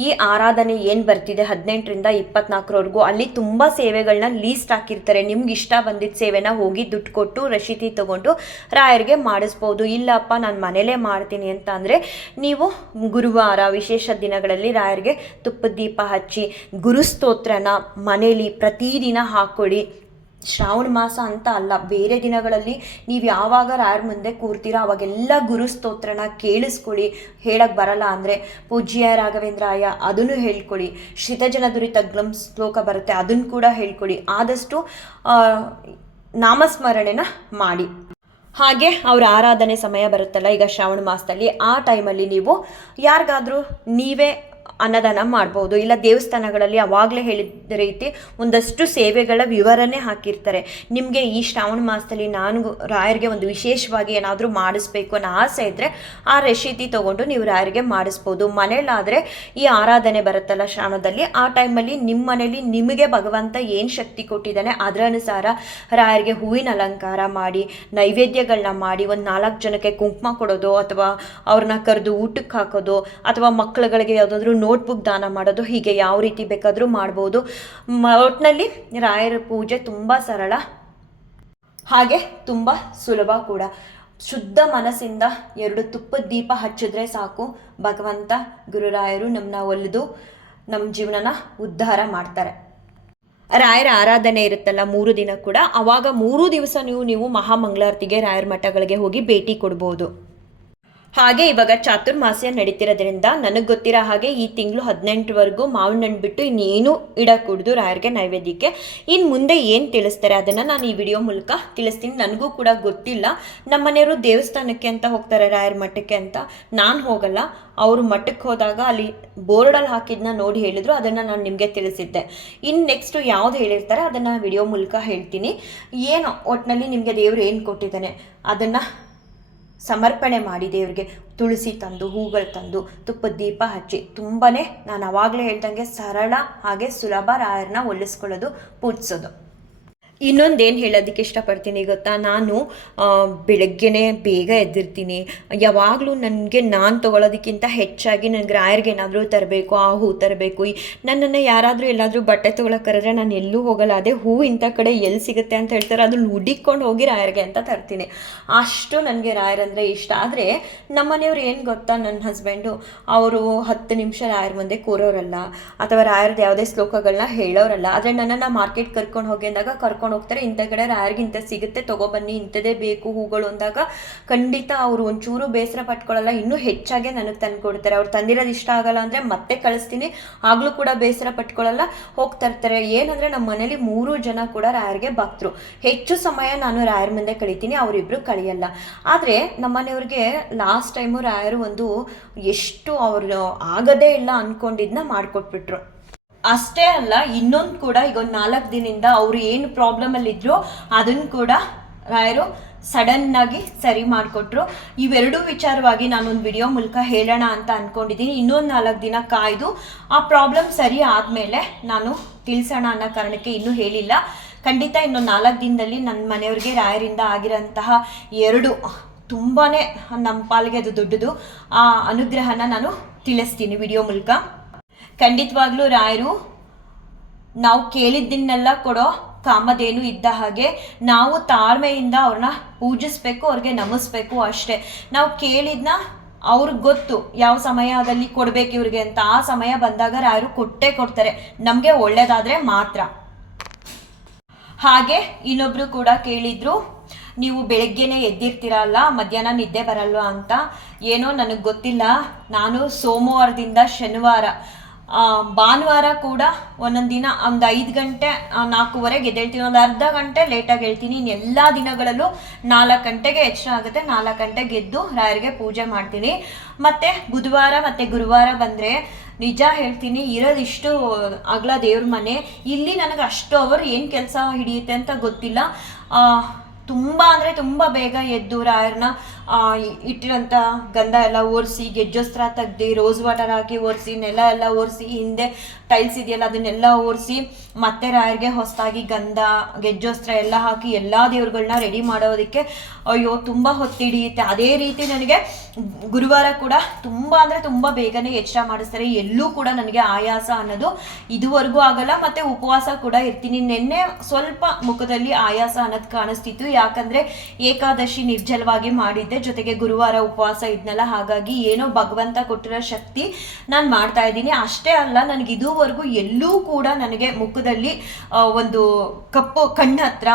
ಈ ಆರಾಧನೆ ಏನು ಬರ್ತಿದೆ 18ರಿಂದ 24ರವರೆಗೂ ಅಲ್ಲಿ ತುಂಬ ಸೇವೆಗಳನ್ನ ಲೀಸ್ಟ್ ಹಾಕಿರ್ತಾರೆ. ನಿಮ್ಗೆ ಇಷ್ಟ ಬಂದಿದ್ದ ಸೇವೆನ ಹೋಗಿ ದುಡ್ಡು ಕೊಟ್ಟು ರಶೀತಿ ತೊಗೊಂಡು ರಾಯರಿಗೆ ಮಾಡಿಸ್ಬೋದು. ಇಲ್ಲಪ್ಪ ನಾನು ಮನೇಲೇ ಮಾಡ್ತೀನಿ ಅಂತ ಅಂದರೆ ನೀವು ಗುರುವಾರ ವಿಶೇಷ ದಿನಗಳಲ್ಲಿ ರಾಯರಿಗೆ ತುಪ್ಪದ ದೀಪ ಹಚ್ಚಿ ಗುರುಸ್ತೋತ್ರನ ಮನೇಲಿ ಪ್ರತಿದಿನ ಹಾಕ್ಕೊಳ್ಳಿ. ಶ್ರಾವಣ ಮಾಸ ಅಂತ ಅಲ್ಲ, ಬೇರೆ ದಿನಗಳಲ್ಲಿ ನೀವು ಯಾವಾಗ ರಾಯರ ಮುಂದೆ ಕೂರ್ತೀರೋ ಅವಾಗೆಲ್ಲ ಗುರುಸ್ತೋತ್ರನ ಕೇಳಿಸ್ಕೊಳ್ಳಿ. ಹೇಳಕ್ಕೆ ಬರಲ್ಲ ಅಂದರೆ ಪೂಜ್ಯ ರಾಘವೇಂದ್ರಾಯ ಅದನ್ನು ಹೇಳ್ಕೊಳ್ಳಿ. ಶ್ರಿತಜನ ದುರಿತಗ್ಲಂ ಶ್ಲೋಕ ಬರುತ್ತೆ, ಅದನ್ನು ಕೂಡ ಹೇಳ್ಕೊಳ್ಳಿ. ಆದಷ್ಟು ನಾಮಸ್ಮರಣೆನ ಮಾಡಿ. ಹಾಗೆ ಅವರ ಆರಾಧನೆ ಸಮಯ ಬರುತ್ತಲ್ಲ ಈಗ ಶ್ರಾವಣ ಮಾಸದಲ್ಲಿ, ಆ ಟೈಮಲ್ಲಿ ನೀವು ಯಾರಿಗಾದರೂ ನೀವೇ ಅನ್ನದಾನ ಮಾಡ್ಬೋದು. ಇಲ್ಲ ದೇವಸ್ಥಾನಗಳಲ್ಲಿ ಅವಾಗಲೇ ಹೇಳಿದ ರೀತಿ ಒಂದಷ್ಟು ಸೇವೆಗಳ ವಿವರಣೆ ಹಾಕಿರ್ತಾರೆ. ನಿಮಗೆ ಈ ಶ್ರಾವಣ ಮಾಸದಲ್ಲಿ ನಾನು ರಾಯರಿಗೆ ಒಂದು ವಿಶೇಷವಾಗಿ ಏನಾದರೂ ಮಾಡಿಸ್ಬೇಕು ಅನ್ನೋ ಆಸೆ ಇದ್ದರೆ ಆ ರಶೀತಿ ತೊಗೊಂಡು ನೀವು ರಾಯರಿಗೆ ಮಾಡಿಸ್ಬೋದು. ಮನೇಲಾದರೆ ಈ ಆರಾಧನೆ ಬರುತ್ತಲ್ಲ ಶ್ರಾವಣದಲ್ಲಿ, ಆ ಟೈಮಲ್ಲಿ ನಿಮ್ಮ ಮನೇಲಿ ನಿಮಗೆ ಭಗವಂತ ಏನು ಶಕ್ತಿ ಕೊಟ್ಟಿದ್ದಾನೆ ಅದರ ಅನುಸಾರ ರಾಯರಿಗೆ ಹೂವಿನ ಅಲಂಕಾರ ಮಾಡಿ, ನೈವೇದ್ಯಗಳನ್ನ ಮಾಡಿ, ಒಂದು 4 ಜನಕ್ಕೆ ಕುಂಕುಮ ಕೊಡೋದು, ಅಥವಾ ಅವ್ರನ್ನ ಕರೆದು ಊಟಕ್ಕೆ ಹಾಕೋದು, ಅಥವಾ ಮಕ್ಕಳುಗಳಿಗೆ ಯಾವುದಾದ್ರೂ ನೋಟ್ಬುಕ್ ದಾನ ಮಾಡೋದು, ಹೀಗೆ ಯಾವ ರೀತಿ ಬೇಕಾದರೂ ಮಾಡ್ಬೋದು. ಒಟ್ಟಿನಲ್ಲಿ ರಾಯರ ಪೂಜೆ ತುಂಬ ಸರಳ, ಹಾಗೆ ತುಂಬ ಸುಲಭ ಕೂಡ. ಶುದ್ಧ ಮನಸ್ಸಿಂದ 2 ತುಪ್ಪದ ದೀಪ ಹಚ್ಚಿದ್ರೆ ಸಾಕು, ಭಗವಂತ ಗುರುರಾಯರು ನಮ್ಮನ್ನ ಒಲಿದು ನಮ್ಮ ಜೀವನನ ಉದ್ಧಾರ ಮಾಡ್ತಾರೆ. ರಾಯರ ಆರಾಧನೆ ಇರುತ್ತಲ್ಲ 3 ದಿನ ಕೂಡ, ಆವಾಗ 3 ದಿವಸ ನೀವು ಮಹಾಮಂಗಳಾರತಿಗೆ ರಾಯರ ಮಠಗಳಿಗೆ ಹೋಗಿ ಭೇಟಿ ಕೊಡ್ಬೋದು. ಹಾಗೆ ಇವಾಗ ಚಾತುರ್ಮಾಸ್ಯ ನಡೀತಿರೋದ್ರಿಂದ ನನಗೆ ಗೊತ್ತಿರೋ ಹಾಗೆ ಈ ತಿಂಗಳು 18ವರೆಗೂ ಮಾವಿನ ಹಣ್ಣು ಬಿಟ್ಟು ಇನ್ನೇನು ಇಡಕೂಡ್ದು ರಾಯರಿಗೆ ನೈವೇದ್ಯಕ್ಕೆ. ಇನ್ನು ಮುಂದೆ ಏನು ತಿಳಿಸ್ತಾರೆ ಅದನ್ನು ನಾನು ಈ ವಿಡಿಯೋ ಮೂಲಕ ತಿಳಿಸ್ತೀನಿ. ನನಗೂ ಕೂಡ ಗೊತ್ತಿಲ್ಲ. ನಮ್ಮ ಮನೆಯವರು ದೇವಸ್ಥಾನಕ್ಕೆ ಅಂತ ಹೋಗ್ತಾರೆ, ರಾಯರ ಮಠಕ್ಕೆ ಅಂತ. ನಾನು ಹೋಗಲ್ಲ. ಅವರು ಮಠಕ್ಕೆ ಹೋದಾಗ ಅಲ್ಲಿ ಬೋರ್ಡಲ್ಲಿ ಹಾಕಿದ್ನ ನೋಡಿ ಹೇಳಿದ್ರು, ಅದನ್ನು ನಾನು ನಿಮಗೆ ತಿಳಿಸಿದ್ದೆ. ಇನ್ನು ನೆಕ್ಸ್ಟು ಯಾವ್ದು ಹೇಳಿರ್ತಾರೆ ಅದನ್ನು ವಿಡಿಯೋ ಮೂಲಕ ಹೇಳ್ತೀನಿ. ಏನು ಒಟ್ಟಿನಲ್ಲಿ ನಿಮಗೆ ದೇವರು ಏನು ಕೊಟ್ಟಿದ್ದಾನೆ ಅದನ್ನು ಸಮರ್ಪಣೆ ಮಾಡಿ ದೇವರಿಗೆ ತುಳಸಿ ತಂದು, ಹೂಗಳು ತಂದು, ತುಪ್ಪದ ದೀಪ ಹಚ್ಚಿ, ತುಂಬಾ ನಾನು ಆವಾಗಲೇ ಹೇಳ್ದಂಗೆ ಸರಳ ಹಾಗೆ ಸುಲಭ ರಾಯರನ್ನ ಒಲಿಸ್ಕೊಳ್ಳೋದು, ಪೂಜಿಸೋದು. ಇನ್ನೊಂದೇನು ಹೇಳೋದಕ್ಕೆ ಇಷ್ಟಪಡ್ತೀನಿ ಗೊತ್ತಾ, ನಾನು ಬೆಳಗ್ಗೆನೇ ಬೇಗ ಎದ್ದಿರ್ತೀನಿ. ಯಾವಾಗಲೂ ನನಗೆ ನಾನು ತೊಗೊಳೋದಕ್ಕಿಂತ ಹೆಚ್ಚಾಗಿ ನನಗೆ ರಾಯರಿಗೆ ಏನಾದರೂ ತರಬೇಕು, ಆ ಹೂ ತರಬೇಕು. ನನ್ನನ್ನು ಯಾರಾದರೂ ಎಲ್ಲಾದರೂ ಬಟ್ಟೆ ತೊಗೊಳಕ್ಕರೆ ನಾನು ಎಲ್ಲೂ ಹೋಗಲ್ಲ. ಅದೇ ಹೂ ಇಂಥ ಕಡೆ ಎಲ್ಲಿ ಸಿಗುತ್ತೆ ಅಂತ ಹೇಳ್ತಾರೆ, ಅದು ಹುಡಿಕೊಂಡು ಹೋಗಿ ರಾಯರಿಗೆ ಅಂತ ತರ್ತೀನಿ. ಅಷ್ಟು ನನಗೆ ರಾಯರಂದರೆ ಇಷ್ಟ. ಆದರೆ ನಮ್ಮ ಮನೆಯವ್ರು ಏನು ಗೊತ್ತಾ, ನನ್ನ ಹಸ್ಬೆಂಡು ಅವರು 10 ನಿಮಿಷ ರಾಯರ ಮುಂದೆ ಕೂರೋರಲ್ಲ, ಅಥವಾ ರಾಯರದ್ದು ಯಾವುದೇ ಶ್ಲೋಕಗಳನ್ನ ಹೇಳೋರಲ್ಲ. ಆದರೆ ನನ್ನನ್ನು ಮಾರ್ಕೆಟ್ ಕರ್ಕೊಂಡು ಹೋಗಿ ಅಂದಾಗ ಕರ್ಕೊಂಡು ಹೋಗ್ತಾರೆ. ಇಂಥ ಕಡೆ ರಾಯರಿಗೆ ಇಂಥ ಸಿಗುತ್ತೆ, ತೊಗೊಬನ್ನಿ, ಇಂಥದೇ ಬೇಕು ಹೂಗಳು ಅಂದಾಗ ಖಂಡಿತ ಅವರು ಒಂಚೂರು ಬೇಸರ ಪಟ್ಕೊಳ್ಳಲ್ಲ. ಇನ್ನೂ ಹೆಚ್ಚಾಗೆ ನನಗೆ ತಂದು ಕೊಡ್ತಾರೆ. ಅವ್ರು ತಂದಿರೋದು ಇಷ್ಟ ಆಗಲ್ಲ ಅಂದರೆ ಮತ್ತೆ ಕಳಿಸ್ತೀನಿ, ಆಗಲೂ ಕೂಡ ಬೇಸರ ಪಟ್ಕೊಳ್ಳಲ್ಲ, ಹೋಗ್ತರ್ತಾರೆ. ಏನಂದರೆ ನಮ್ಮ ಮನೇಲಿ 3 ಜನ ಕೂಡ ರಾಯರಿಗೆ ಭಕ್ತರು. ಹೆಚ್ಚು ಸಮಯ ನಾನು ರಾಯರ ಮುಂದೆ ಕಳಿತೀನಿ, ಅವರಿಬ್ಬರು ಕಳಿಯಲ್ಲ. ಆದರೆ ನಮ್ಮ ಮನೆಯವ್ರಿಗೆ ಲಾಸ್ಟ್ ಟೈಮು ರಾಯರು ಒಂದು ಎಷ್ಟು ಅವರು ಆಗದೇ ಇಲ್ಲ ಅಂದ್ಕೊಂಡಿದ್ದನ್ನ ಮಾಡಿಕೊಟ್ಬಿಟ್ರು. ಅಷ್ಟೇ ಅಲ್ಲ, ಇನ್ನೊಂದು ಕೂಡ ಈಗ ಒಂದು 4 ದಿನದಿಂದ ಅವರು ಏನು ಪ್ರಾಬ್ಲಮಲ್ಲಿದ್ದರು ಅದನ್ನು ಕೂಡ ರಾಯರು ಸಡನ್ನಾಗಿ ಸರಿ ಮಾಡಿಕೊಟ್ರು. ಇವೆರಡೂ ವಿಚಾರವಾಗಿ ನಾನೊಂದು ವಿಡಿಯೋ ಮೂಲಕ ಹೇಳೋಣ ಅಂತ ಅಂದ್ಕೊಂಡಿದ್ದೀನಿ. ಇನ್ನೊಂದು 4 ದಿನ ಕಾಯ್ದು ಆ ಪ್ರಾಬ್ಲಮ್ ಸರಿ ಆದಮೇಲೆ ನಾನು ತಿಳಿಸೋಣ ಅನ್ನೋ ಕಾರಣಕ್ಕೆ ಇನ್ನೂ ಹೇಳಿಲ್ಲ. ಖಂಡಿತ ಇನ್ನೊಂದು 4 ದಿನದಲ್ಲಿ ನನ್ನ ಮನೆಯವ್ರಿಗೆ ರಾಯರಿಂದ ಆಗಿರೋಂತಹ 2 ತುಂಬಾ ನಮ್ಮ ಪಾಲಿಗೆ ಅದು ದೊಡ್ಡದು ಆ ಅನುಗ್ರಹನ ನಾನು ತಿಳಿಸ್ತೀನಿ ವಿಡಿಯೋ ಮೂಲಕ. ಖಂಡಿತವಾಗ್ಲೂ ರಾಯರು ನಾವು ಕೇಳಿದ್ದನ್ನೆಲ್ಲ ಕೊಡೋ ಕಾಮಧೇನು ಇದ್ದ ಹಾಗೆ. ನಾವು ತಾಳ್ಮೆಯಿಂದ ಅವ್ರನ್ನ ಪೂಜಿಸ್ಬೇಕು, ಅವ್ರಿಗೆ ನಮಿಸ್ಬೇಕು ಅಷ್ಟೇ. ನಾವು ಕೇಳಿದ್ನ ಅವ್ರಿಗೆ ಗೊತ್ತು ಯಾವ ಸಮಯದಲ್ಲಿ ಕೊಡಬೇಕು ಇವ್ರಿಗೆ ಅಂತ. ಆ ಸಮಯ ಬಂದಾಗ ರಾಯರು ಕೊಟ್ಟೇ ಕೊಡ್ತಾರೆ, ನಮಗೆ ಒಳ್ಳೇದಾದರೆ ಮಾತ್ರ. ಹಾಗೆ ಇನ್ನೊಬ್ರು ಕೂಡ ಕೇಳಿದ್ರು, ನೀವು ಬೆಳಗ್ಗೆನೇ ಎದ್ದಿರ್ತೀರಲ್ಲ, ಮಧ್ಯಾಹ್ನ ನಿದ್ದೆ ಬರಲ್ವ ಅಂತ. ಏನೋ ನನಗೆ ಗೊತ್ತಿಲ್ಲ. ನಾನು ಸೋಮವಾರದಿಂದ ಶನಿವಾರ, ಭಾನುವಾರ ಕೂಡ ಒಂದೊಂದು ದಿನ ಒಂದು 5 ಗಂಟೆ 4:15 ಎದ್ದೇಳ್ತೀನಿ, ಒಂದು ಅರ್ಧ ಗಂಟೆ ಲೇಟಾಗಿ ಹೇಳ್ತೀನಿ. ಇನ್ನು ಎಲ್ಲ ದಿನಗಳಲ್ಲೂ 4 ಗಂಟೆಗೆ ಎಚ್ಚರ ಆಗುತ್ತೆ. 4 ಗಂಟೆಗೆ ಎದ್ದು ರಾಯರಿಗೆ ಪೂಜೆ ಮಾಡ್ತೀನಿ. ಮತ್ತು ಬುಧವಾರ ಮತ್ತು ಗುರುವಾರ ಬಂದರೆ ನಿಜ ಹೇಳ್ತೀನಿ, ಇರೋದಿಷ್ಟು ಅಗಲ ದೇವ್ರ ಮನೆ. ಇಲ್ಲಿ ನನಗೆ ಅಷ್ಟು ಅವರು ಏನು ಕೆಲಸ ಹಿಡಿಯುತ್ತೆ ಅಂತ ಗೊತ್ತಿಲ್ಲ. ತುಂಬ ಅಂದರೆ ತುಂಬ ಬೇಗ ಎದ್ದು ರಾಯರನ್ನ ಇಟ್ಟಿರೋಂಥ ಗಂಧ ಎಲ್ಲ ಒರೆಸಿ, ಗೆಜ್ಜೋಸ್ತ್ರ ತೆಗ್ದು, ರೋಸ್ ವಾಟರ್ ಹಾಕಿ ಒರೆಸಿ, ನೆಲ ಎಲ್ಲ ಒರೆಸಿ, ಹಿಂದೆ ಟೈಲ್ಸ್ ಇದೆಯಲ್ಲ ಅದನ್ನೆಲ್ಲ ಒರೆಸಿ, ಮತ್ತೆ ರಾಯರಿಗೆ ಹೊಸದಾಗಿ ಗಂಧ ಗೆಜ್ಜೋಸ್ತ್ರ ಎಲ್ಲ ಹಾಕಿ ಎಲ್ಲ ದೇವ್ರುಗಳನ್ನ ರೆಡಿ ಮಾಡೋದಕ್ಕೆ ಅಯ್ಯೋ ತುಂಬ ಹೊತ್ತಿಡಿಯುತ್ತೆ. ಅದೇ ರೀತಿ ನನಗೆ ಗುರುವಾರ ಕೂಡ ತುಂಬ ಅಂದರೆ ತುಂಬ ಬೇಗನೆ ಎಚ್ಚರ ಮಾಡಿಸ್ತಾರೆ. ಎಲ್ಲೂ ಕೂಡ ನನಗೆ ಆಯಾಸ ಅನ್ನೋದು ಇದುವರೆಗೂ ಆಗಲ್ಲ. ಮತ್ತು ಉಪವಾಸ ಕೂಡ ಇರ್ತೀನಿ. ನಿನ್ನೆ ಸ್ವಲ್ಪ ಮುಖದಲ್ಲಿ ಆಯಾಸ ಅನ್ನೋದು ಕಾಣಿಸ್ತಿತ್ತು, ಯಾಕಂದರೆ ಏಕಾದಶಿ ನಿರ್ಜಲವಾಗಿ ಮಾಡಿದ್ದೆ, ಜೊತೆಗೆ ಗುರುವಾರ ಉಪವಾಸ ಇದ್ನಲ್ಲ. ಹಾಗಾಗಿ ಏನೋ ಭಗವಂತ ಕೊಟ್ಟಿರೋ ಶಕ್ತಿ ನಾನು ಮಾಡ್ತಾ ಇದ್ದೀನಿ. ಅಷ್ಟೇ ಅಲ್ಲ, ನನಗೆ ಇದುವರೆಗೂ ಎಲ್ಲೂ ಕೂಡ ನನಗೆ ಮುಖದಲ್ಲಿ ಒಂದು ಕಪ್ಪು ಕಣ್ಣು ಹತ್ರ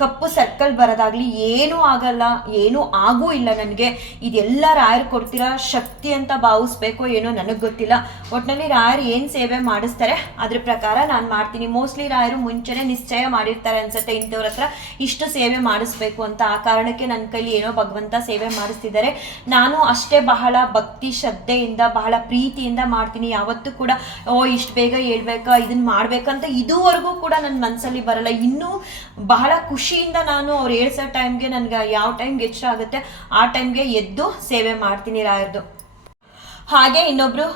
ಕಪ್ಪು ಸರ್ಕಲ್ ಬರೋದಾಗ್ಲಿ ಏನೂ ಆಗಲ್ಲ, ಏನೂ ಆಗೂ ಇಲ್ಲ ನನಗೆ. ಇದೆಲ್ಲ ರಾಯರು ಕೊಡ್ತಿರೋ ಶಕ್ತಿ ಅಂತ ಭಾವಿಸ್ಬೇಕೋ ಏನೋ ನನಗೆ ಗೊತ್ತಿಲ್ಲ. ಒಟ್ಟಿನಲ್ಲಿ ರಾಯರು ಏನು ಸೇವೆ ಮಾಡಿಸ್ತಾರೆ ಅದ್ರ ಪ್ರಕಾರ ನಾನು ಮಾಡ್ತೀನಿ. ಮೋಸ್ಟ್ಲಿ ರಾಯರು ಮುಂಚೆನೇ ನಿಶ್ಚಯ ಮಾಡಿರ್ತಾರೆ ಅನ್ಸುತ್ತೆ, ಇಂಥವ್ರ ಹತ್ರ ಇಷ್ಟು ಸೇವೆ ಮಾಡಿಸ್ಬೇಕು ಅಂತ. ಆ ಕಾರಣಕ್ಕೆ ನನ್ನ ಕೈಲಿ ಏನೋ ಭಗವಂತ ಸೇವೆ ಮಾಡಿಸ್ತಿದ್ದಾರೆ. ನಾನು ಅಷ್ಟೇ ಬಹಳ ಭಕ್ತಿ ಶ್ರದ್ಧೆಯಿಂದ ಬಹಳ ಪ್ರೀತಿಯಿಂದ ಮಾಡ್ತೀನಿ. ಯಾವತ್ತೂ ಕೂಡ ಇಷ್ಟು ಬೇಗ ಹೇಳ್ಬೇಕಾ, ಇದನ್ನು ಮಾಡ್ಬೇಕಂತ ಇದುವರೆಗೂ ಕೂಡ ನನ್ನ ಮನಸ್ಸಲ್ಲಿ ಬರಲ್ಲ. ಇನ್ನೂ ಬಹಳ ಖುಷಿಯಿಂದ ನಾನು ಅವ್ರು ಹೇಳ್ಸೋ ಟೈಮ್ಗೆ ನನಗೆ ಯಾವ ಟೈಮ್ಗೆ ಎಚ್ಚರ ಆಗುತ್ತೆ ಆ ಟೈಮ್ಗೆ ಎದ್ದು ಸೇವೆ ಮಾಡ್ತೀನಿ ರಾಯರ್ದು. ಹಾಗೆ ಇನ್ನೊಬ್ರು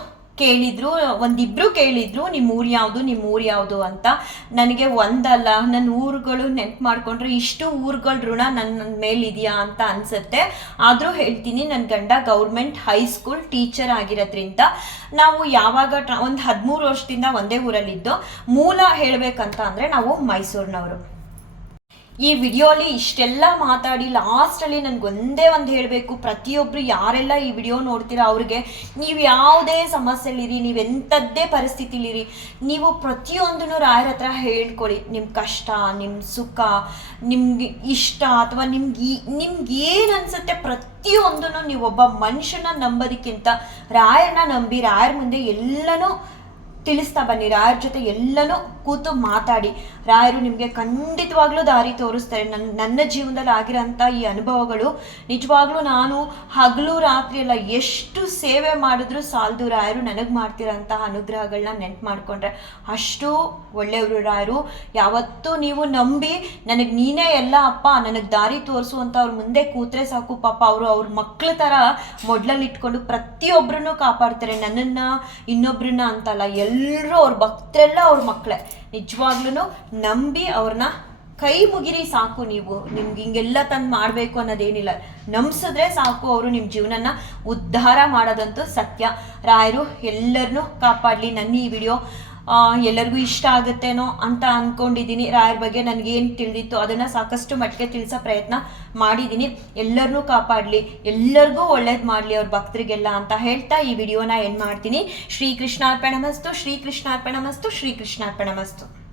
ಕೇಳಿದ್ರು, ಒಂದಿಬ್ರು ಕೇಳಿದ್ರು, ನಿಮ್ಮೂರು ಯಾವುದು ಅಂತ. ನನಗೆ ಒಂದಲ್ಲ, ನನ್ನ ಊರುಗಳು ನೆನ್ಪು ಮಾಡಿಕೊಂಡ್ರೆ ಇಷ್ಟು ಊರುಗಳ ಋಣ ನನ್ನ ಮೇಲಿದೆಯಾ ಅಂತ ಅನಿಸುತ್ತೆ. ಆದರೂ ಹೇಳ್ತೀನಿ, ನನ್ನ ಗಂಡ ಗೌರ್ಮೆಂಟ್ ಹೈಸ್ಕೂಲ್ ಟೀಚರ್ ಆಗಿರೋದ್ರಿಂದ ನಾವು ಯಾವಾಗ ಒಂದು 13 ವರ್ಷದಿಂದ ಒಂದೇ ಊರಲ್ಲಿದ್ದು. ಮೂಲ ಹೇಳಬೇಕಂತ ಅಂದರೆ ನಾವು ಮೈಸೂರಿನವರು. ಈ ವಿಡಿಯೋಲಿ ಇಷ್ಟೆಲ್ಲ ಮಾತಾಡಿ ಲಾಸ್ಟಲ್ಲಿ ನನಗೊಂದೇ ಒಂದು ಹೇಳಬೇಕು, ಪ್ರತಿಯೊಬ್ಬರು ಯಾರೆಲ್ಲ ಈ ವಿಡಿಯೋ ನೋಡ್ತೀರಾ ಅವ್ರಿಗೆ, ನೀವು ಯಾವುದೇ ಸಮಸ್ಯೆಲಿರಿ, ನೀವು ಎಂಥದ್ದೇ ಪರಿಸ್ಥಿತಿಲಿರಿ, ನೀವು ಪ್ರತಿಯೊಂದನ್ನು ರಾಯರ ಹತ್ರ ಹೇಳ್ಕೊಳ್ಳಿ. ನಿಮ್ಮ ಕಷ್ಟ, ನಿಮ್ಮ ಸುಖ, ನಿಮ್ಗೆ ಇಷ್ಟ ಅಥವಾ ನಿಮ್ಗೆ ಏನು ಅನಿಸುತ್ತೆ ಪ್ರತಿಯೊಂದನ್ನು ನೀವು ಒಬ್ಬ ಮನುಷ್ಯನ ನಂಬೋದಕ್ಕಿಂತ ರಾಯರನ್ನ ನಂಬಿ ರಾಯರ ಮುಂದೆ ಎಲ್ಲನೂ ತಿಳಿಸ್ತಾ ಬನ್ನಿ. ರಾಯರ ಜೊತೆ ಎಲ್ಲನೂ ಕೂತು ಮಾತಾಡಿ. ರಾಯರು ನಿಮಗೆ ಖಂಡಿತವಾಗ್ಲೂ ದಾರಿ ತೋರಿಸ್ತಾರೆ. ನನ್ನ ಜೀವನದಲ್ಲಿ ಆಗಿರೋಂಥ ಈ ಅನುಭವಗಳು ನಿಜವಾಗ್ಲೂ ನಾನು ಹಗಲು ರಾತ್ರಿ ಎಲ್ಲ ಎಷ್ಟು ಸೇವೆ ಮಾಡಿದ್ರೂ ಸಾಲದು. ರಾಯರು ನನಗೆ ಮಾಡ್ತಿರೋಂತಹ ಅನುಗ್ರಹಗಳನ್ನ ನೆನ್ಪು ಮಾಡಿಕೊಂಡ್ರೆ ಅಷ್ಟು ಒಳ್ಳೆಯವರು ರಾಯರು. ಯಾವತ್ತೂ ನೀವು ನಂಬಿ ನನಗೆ ನೀನೇ ಎಲ್ಲ ಅಪ್ಪ, ನನಗೆ ದಾರಿ ತೋರಿಸು ಅಂತ ಅವ್ರ ಮುಂದೆ ಕೂತ್ರೆ ಸಾಕು. ಪಾಪ ಅವ್ರ ಮಕ್ಳ ಥರ ಮೊಡ್ಲಲ್ಲಿ ಇಟ್ಕೊಂಡು ಪ್ರತಿಯೊಬ್ಬರನ್ನು ಕಾಪಾಡ್ತಾರೆ. ನನ್ನನ್ನು ಇನ್ನೊಬ್ರನ್ನ ಅಂತಲ್ಲ, ಎಲ್ಲರೂ ಅವ್ರ ಭಕ್ತರೆಲ್ಲ ಅವ್ರ ಮಕ್ಕಳೇ. ನಿಜವಾಗ್ಲೂ ನಂಬಿ ಅವ್ರನ್ನ ಕೈ ಮುಗಿರಿ ಸಾಕು. ನಿಮ್ಗೆ ಹಿಂಗೆಲ್ಲ ತಂದು ಮಾಡಬೇಕು ಅನ್ನೋದೇನಿಲ್ಲ, ನಂಬಿಸಿದ್ರೆ ಸಾಕು. ಅವರು ನಿಮ್ಮ ಜೀವನನ ಉದ್ಧಾರ ಮಾಡೋದಂತೂ ಸತ್ಯ. ರಾಯರು ಎಲ್ಲರನ್ನೂ ಕಾಪಾಡಲಿ. ನನ್ನ ಈ ವಿಡಿಯೋ ಎಲ್ಲರಿಗೂ ಇಷ್ಟ ಆಗುತ್ತೇನೋ ಅಂತ ಅಂದ್ಕೊಂಡಿದ್ದೀನಿ. ರಾಯರ ಬಗ್ಗೆ ನನಗೇನು ತಿಳಿದಿತ್ತು ಅದನ್ನು ಸಾಕಷ್ಟು ಮಟ್ಟಿಗೆ ತಿಳಿಸೋ ಪ್ರಯತ್ನ ಮಾಡಿದ್ದೀನಿ. ಎಲ್ಲರನ್ನೂ ಕಾಪಾಡಲಿ, ಎಲ್ಲರಿಗೂ ಒಳ್ಳೇದು ಮಾಡಲಿ ಅವ್ರ ಭಕ್ತರಿಗೆಲ್ಲ ಅಂತ ಹೇಳ್ತಾ ಈ ವಿಡಿಯೋನ ಏನು ಮಾಡ್ತೀನಿ. ಶ್ರೀಕೃಷ್ಣಾರ್ಪಣಮಸ್ತು, ಶ್ರೀಕೃಷ್ಣಾರ್ಪಣಮಸ್ತು, ಶ್ರೀಕೃಷ್ಣಾರ್ಪಣಮಸ್ತು.